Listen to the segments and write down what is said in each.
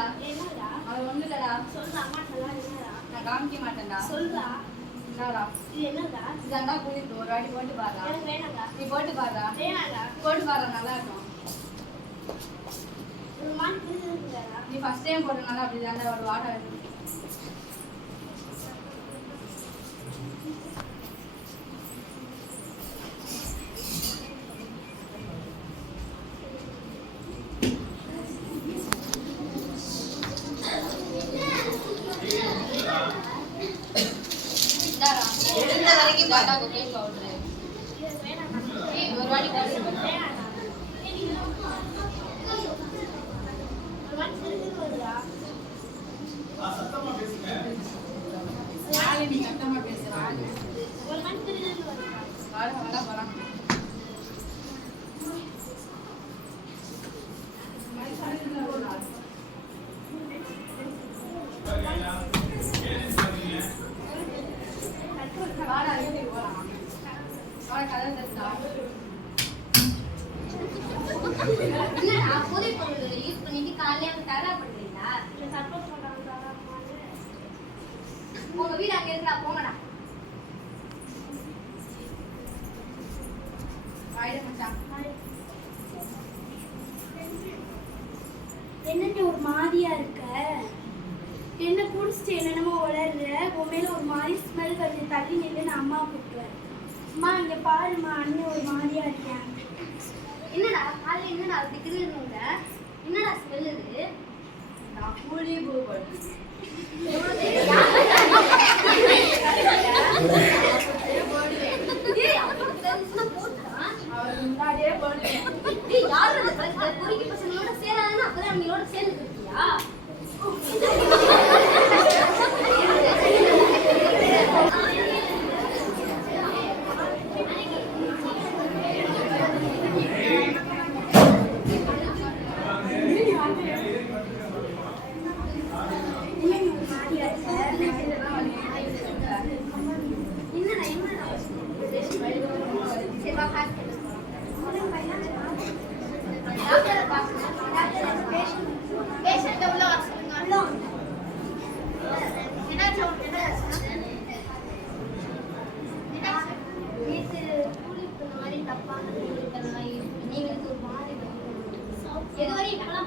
என்னடா? என்னடா? ஒண்ணு இல்லடா என்னடா? நான் காமிக்க மாட்டேன்டா. சொல்றா. என்னடா இது என்னடா? இதாண்டா புளிப்பு ஒரு வாட்டி போட்டு பாருடா எனக்கு வேணாம்டா நீ போட்டு பாருடா வேணாம்டா போட்டு பாரு நல்லா இருக்கும் நீ ஃபர்ஸ்ட் டைம் போட்டனால அப்படி தாண்டா ஒரு வாட்டர் இருந்த வரைக்கும் இதாண்டா cooking powder. இது வேணாம்டா ஏய், ஒரு வாட்டி போட்டு பாரு. வேணாம்டா ஏய், நீ ஒரு மாதிரி புரிஞ்சுருக்குடா யாரு நீ சத்தமா பேசுறா? ஒரு மாதிரி புரிஞ்சுருக்குடா வாடா, வாடா, உங்க வீடு அங்க இருக்கா போங்கடா வாயில ஒரு மாதிரியா இருக்க? என்ன குடிச்சிட்டு என்னென்னமோ உளர்ற? உன் மேல ஒரு மாதிரி ஸ்மெல் வருது. தள்ளி நான் அம்மா கூப்பிட்டுவார் அம்மா இங்க பாருமா அண்ணன் ஒரு மாதிரியா இருக்கேன் என்னடா காலையில என்னடா திக்குதுன்னு என்னடா ஸ்மெல் இது நான் கூலி பூ போட்டேன். ஏய் அப்பாவுக்கு தெரிஞ்சுச்சுன்னா போட்டுதான் அவருக்கு முன்னாடியே போட்டேன். ஏய் யாரு அந்த பசங்க பொறுக்கி பசங்களோட சேராதுன்னு அப்பதான் அவங்களோட சேர்ந்து இருக்கியா என்னங்க ஒரு மாதிரியா இருக்க என்னடா என்னடா சரி வா ஹாஸ்பிட்டல் டாக்டரை பார்க்கணும் டாக்டர் பேஷண்ட் பேஷண்ட் உள்ள வர சொல்லுங்க என்னாச்சு உனக்கு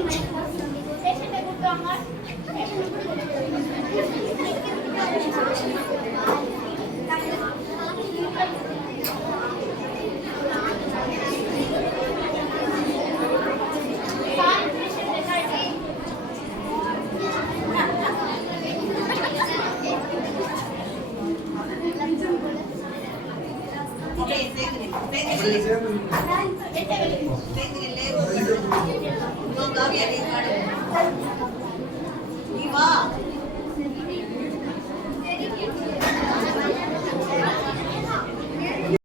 ಸೇಂದ್ರಿ